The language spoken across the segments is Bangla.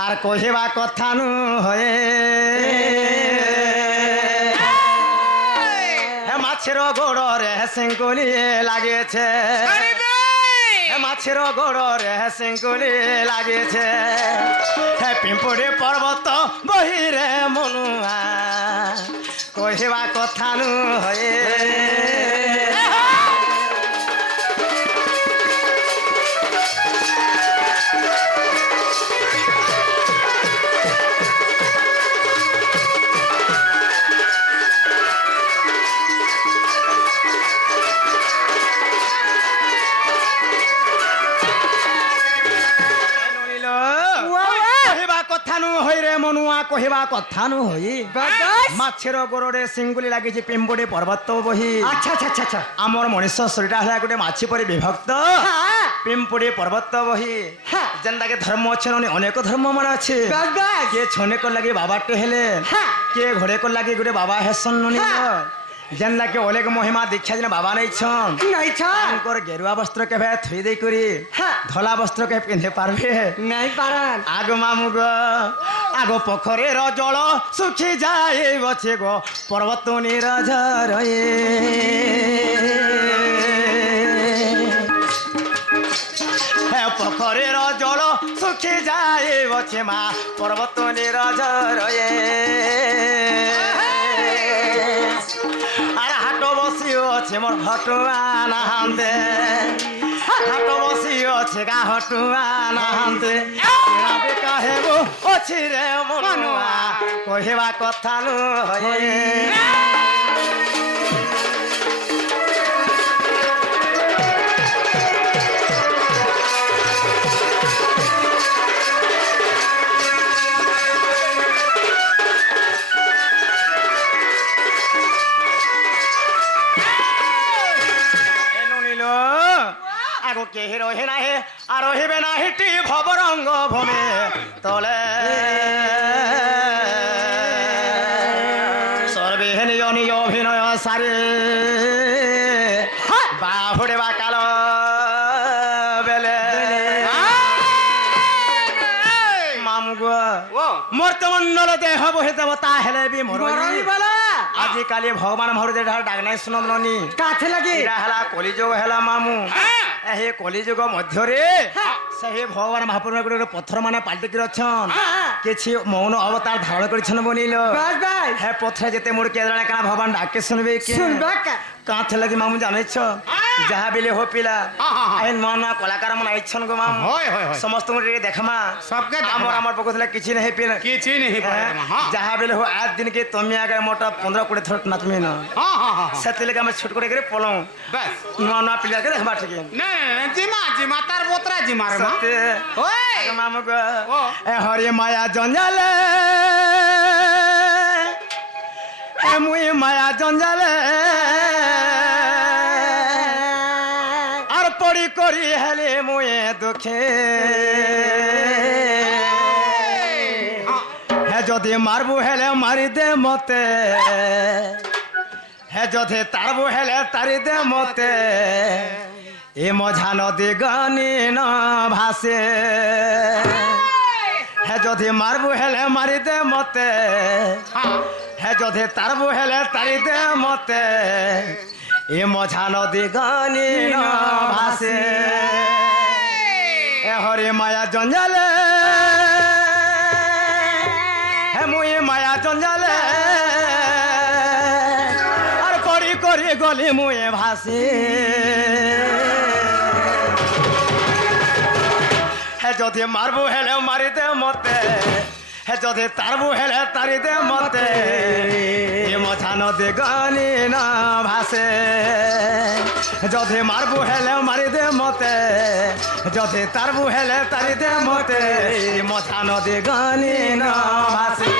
আর কহিবা কথা নহে হে মাছের গোড়রে সিঙ্গুলি লাগিয়েছে হে মাছের গোড়রে সিঙ্গুলি লাগিয়েছে হে পিম্পুড়ি পর্বত বহিরে মনুয়া কহিবা কথা নহে কহিবা কথা নই মাছের গোড়ে সিঙ্গুলি লাগিছে পিম্পুড়ি পর্বত বহি আচ্ছা আচ্ছা আচ্ছা আচ্ছা আমার মনুষ্য শরীরটা হল গোটে মাছি পরি বিভক্ত পিম্পুড়ি পর্বত বহি যেনটাকে ধর্ম আছে অনেক ধর্ম মানে আছে কিଏ ଛନେକ ଲାଗି ବାବାଟେ ହେଲେ କିଏ ଘୋଡ଼େକ ଲାଗି ଗୋଟେ ବାବା ହେସନ୍ ନନି ଯେନ୍ଟାକି ଅଲେକ ମହିମା ଦୀକ୍ଷା ଯେନ୍ ବାବା ନେଇଛନ୍ ତାଙ୍କର ଗେରୁଆ ବସ୍ତ୍ର କେବେ ଥୋଇ ଦେଇକରି ଧଳା ବସ୍ତ୍ର କେବେ ପିନ୍ଧି ପାରବେ ନାଇଁ ପାରନ୍ ଆଗ ମାମୁ ଗ ଆଗ ପୋଖରୀର ଜଳ ଶୁଖି ଯାଏ ଗଛେ ଗो ପର୍ବତ ନିରଝର ହେ ପୋଖରୀର ଜଳ ଶୁଖି ଯାଏ ଗଛେ ମା ପର୍ବତ ନିରଝର আর হাট বসি আছে মোর হটুয়া নাহান্তে হাট বসি আছে গা হটুয়া নাহান্তে কাহেব অছি রে মনুয়া কহিবা কথা নহে কেহি রহে নাহে আর রহিবে নাহিটি ভবরঙ্গ ভূমে তলে সর্বে নিজ নিজ অভিনয় সারে বাহুড়ে বা কাল বেলে মামু গো মর্তমন্ডল দেহ বহে দেবতা হেলে বি মরণি আজিকালি ভগবান মহরদে ডাক নাই শুনমনি কাছে লাগি এটা হেলা কলিযুগ হেলা মামু হে কলিযুগ ମଧ୍ୟରେ সেই ভগবান মহাপ্রভু গোটে পথর মানে পাল্টিকি অছন কিছু মৌন অবতার ধারণ করেছেন বলিল হে পথরে যেতে মোড় কে জানে কানা ভগবান ডাকে শুনবে কি কাঁথে লাগি মামু জানিছ যাহা বেলে হো পিলা আইন মনা কলাকার মানে আইছন গো মামু সমস্ত রে দেখমা সবকে আমার পক্ষ থেকে কিছু নেই পিলা কিছু নেই যাহা বেলে হো আজ দিন কে তুমি আগে মোটা 15-20 থর নাচমি না সেতে লাগি আমি ছুট করে করে পলং বাস ননা পিলা কে দেখবা ঠিক না জিমা জিমা তার বোতরা জিমা রে মা ওই মামু গো এ হরি মায়া জঞ্জালে এ মুই মায়া জঞ্জালে আর পড়ি করি হেলে মুয়ে দুঃখে হে যদি মারবু হেলে মারি দে মতে হে যদি তারবু হেলে তারি দে মতে এ মঝা নদী গানি ন ভাসে হে যদি মারবু হেলে মারি দে মতে হে যদি তারবু হেলে তারি দে মতে এ মঝা নদী গানি ন ভাসে এ হরি মায়া জঞ্জালে হে মুই মায়া জঞ্জালে আর করি করি গলি মুয়ে ভাসে হে যদি মারবু হেলে মারি দে মতে হে যদি তারবু হেলে তারি দে মতে এ মঝা নদী গানি না ভাসে যদি মারবু হেলে মারি দে মতে যদি তারবু হেলে তারি দে মতে এ মঝা নদী গানি না ভাসে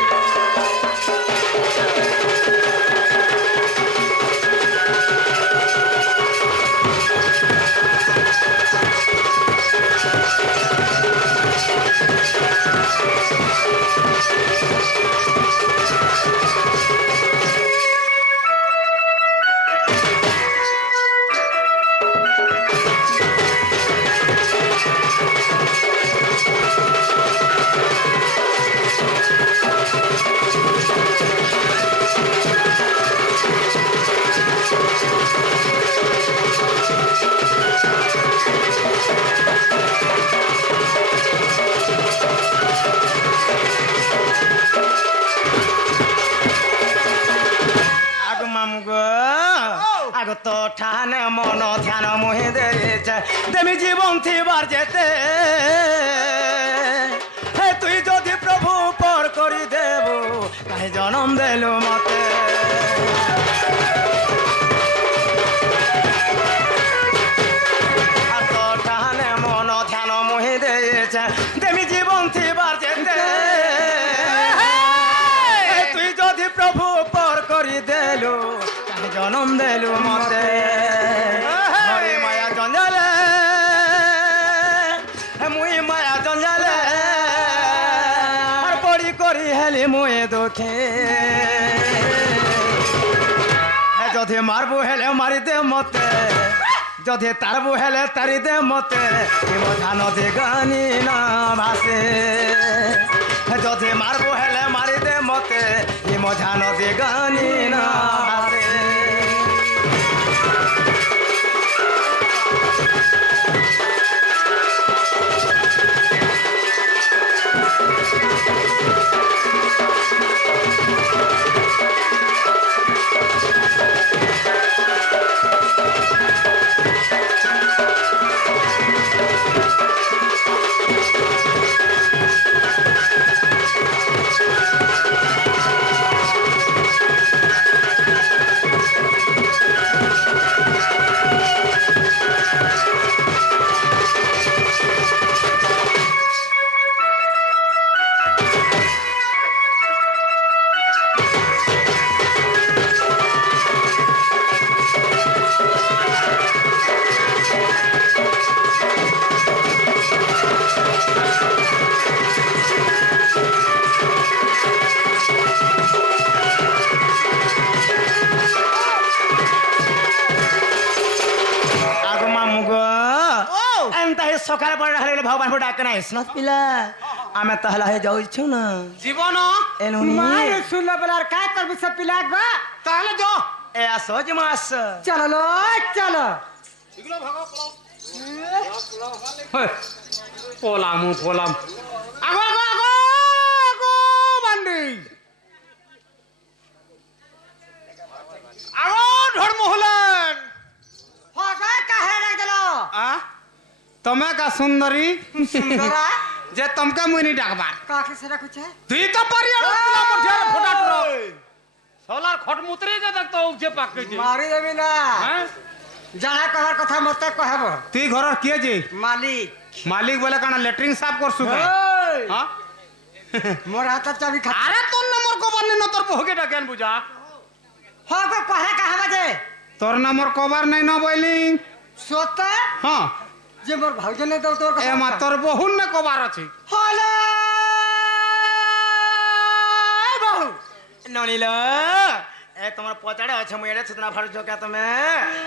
তো ঠানে মন ধ্যান মোহে দেছে দেমি জীবন থিবার যেতে হে তুই যদি প্রভু পর করি দেব কাহে জনম দেলু মতে তো ঠানে মন ধ্যান মোহে দেছে দেমি জীবন থিবার যেতে তুই যদি প্রভু পর করি দেলু কাহে জনম দেলু মতে হরে মায়া জঞ্জালে মুই মায়া জঞ্জালে আর পড়ি করি হেলি মুই দুঃখে যদি মারবো হেলে মারি দে মতে যদি তারবো হেলে তারি দে মতে মধা নদী গানি না ভাসে যদি মারবো হেলে মারি দে মতে মধা নদী গানি না ভাসে সকাল পরে হলে ভগবান ডাকে না স্নাত পিলা আমি তাহলে হয়ে যাচ্ছু না জীবন মায়ের শুনলে বলে আর কাজ করবি সব পিলা গো তাহলে যো এ আসো যে মাস চলো লো চলো এগুলো ভাগো পোলাম পোলাম আগো আগো আগো আগো বান্ডি আগো ধর্ম হলেন হবে কাহে রাখ দিলো তুমি কা সুন্দরী সুন্দরা যে তোমাকে মুই ডাকবার কাকে সেটা কুছে তুই তো পারি আর পোলা মঠিয়ার ফোটা ট্র সোলার খটমুতরি কে দেখতো উঠে পাকে যে মারি দেবি না হ্যাঁ যাহা কহার কথা মতে কহব তুই ঘরর কে যে মালিক মালিক বলে কানা লেট্রিন সাফ করছু কে ওই হ্যাঁ মোর হাতের চাবি খা আরে তোর নম্বর কবার নি তোর বহকে ডাকেন বুঝা হবে কহে কাহাবা যে তোর নম্বর কবার নাই না বইলি সত্য হ্যাঁ যে মোর ভাউজনে দাও তোর এ মা তোর বহুন না কবার আছে হলো বহু ননিল এ তোমার পচাড়ে আছে মুই এড়ে সুতনা ভাড় ঝোকা তুমি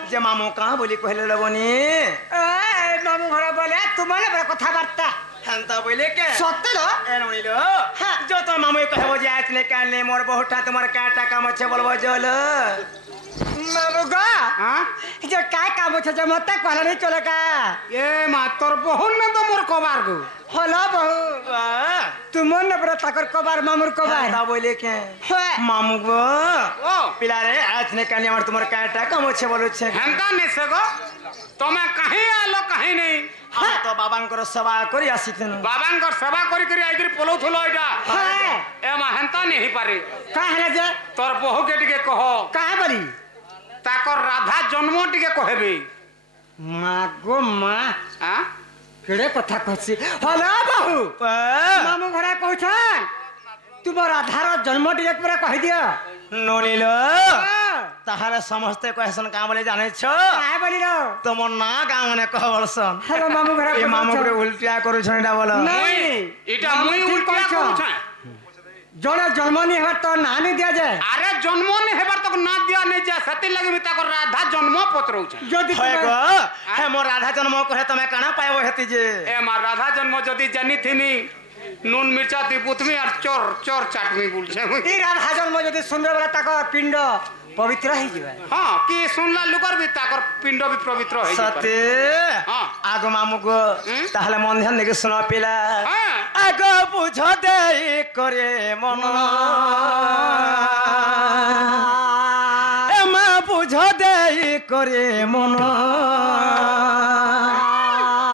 যে মামু কাঁ বলি কহিলে লবনি এই মামু ঘরে বলে তোমার বড় কথাবার্তা হেনতা বইলে কে সত্য লো এ ননিল যত মামু কহব যে আসলে কানে মোর বহুটা তোমার কাটা কাম আছে বলবো জল মামু গো হ্যাঁ যে কাই কাম হচ্ছে যে মতে কহলে নেই চলে কা এ মা তোর বহুন না তো মোর কবার গো হলো বহু তোমার না বড় তাকর কবার মামুর কবার হেনতা বইলে কে হ্যাঁ মামু গো ও পিলারে আসলে কানে আমার তোমার কাটা কাম আছে বলছে হেনতা নেছে গো তুমি কাহি আলো কাহি নেই আমি তো বাবাঙ্কর সেবা করি আসিতেন বাবাঙ্কর সেবা করি করি আইগির পলৌথুলো এটা হ্যাঁ এ মা হেনতা নেই পারে কাহলে যে তোর বহুকে টিকে কহ কাহে বলি তাকর রাধা জন্ম টিকে কহেবে মা গো মা হ্যাঁ কেড়ে কথা কছি হলো বহু মামু ঘরে কହୁছন তোমার আধার জন্ম টিকে পুরা কহি দিও ননিল তাহারে সমস্তে কহেছন কাঁ বলে জানেছ কাহে বলি লো তোমার না গাঁ মানে কহ বলছন হলো মামু ঘরে এই মামু করে উল্টিয়া করুছন এটা বলো নাই এটা মামু মুই ঠিক উল্টা কইছ। করুছাই জনে জন্ম নি হবার তো না নি দিয়া যায় আরে জন্ম নে হেবার তক না দিয়া নেই যা সেতি লাগি আমি তাকর রাধা জন্ম পত্র হচ্ছে যদি হয় গো তোমার- হে মোর রাধা জন্ম কহে তুমি কানা পাইব হেতি যে এ মা রাধা জন্ম যদি জানি থিনি নুন মির্চা তুই পুতমি আর চোর চোর চাটমি বলছে এই রাধা জন্ম যদি সুন্দর বেলা তাক পিণ্ড পবিত্র হয়ে যাবে হ্যাঁ কি শুনলা লুকর বি তাকর পিণ্ড বি পবিত্র হয়ে যাবে সতে হ্যাঁ। আগ মামু গো তাহলে মন ধ্যান দেখে শোনা পিলা হ্যাঁ আগ বুঝ দেই করে মন এ মা বুঝ বুঝ দেই করে মন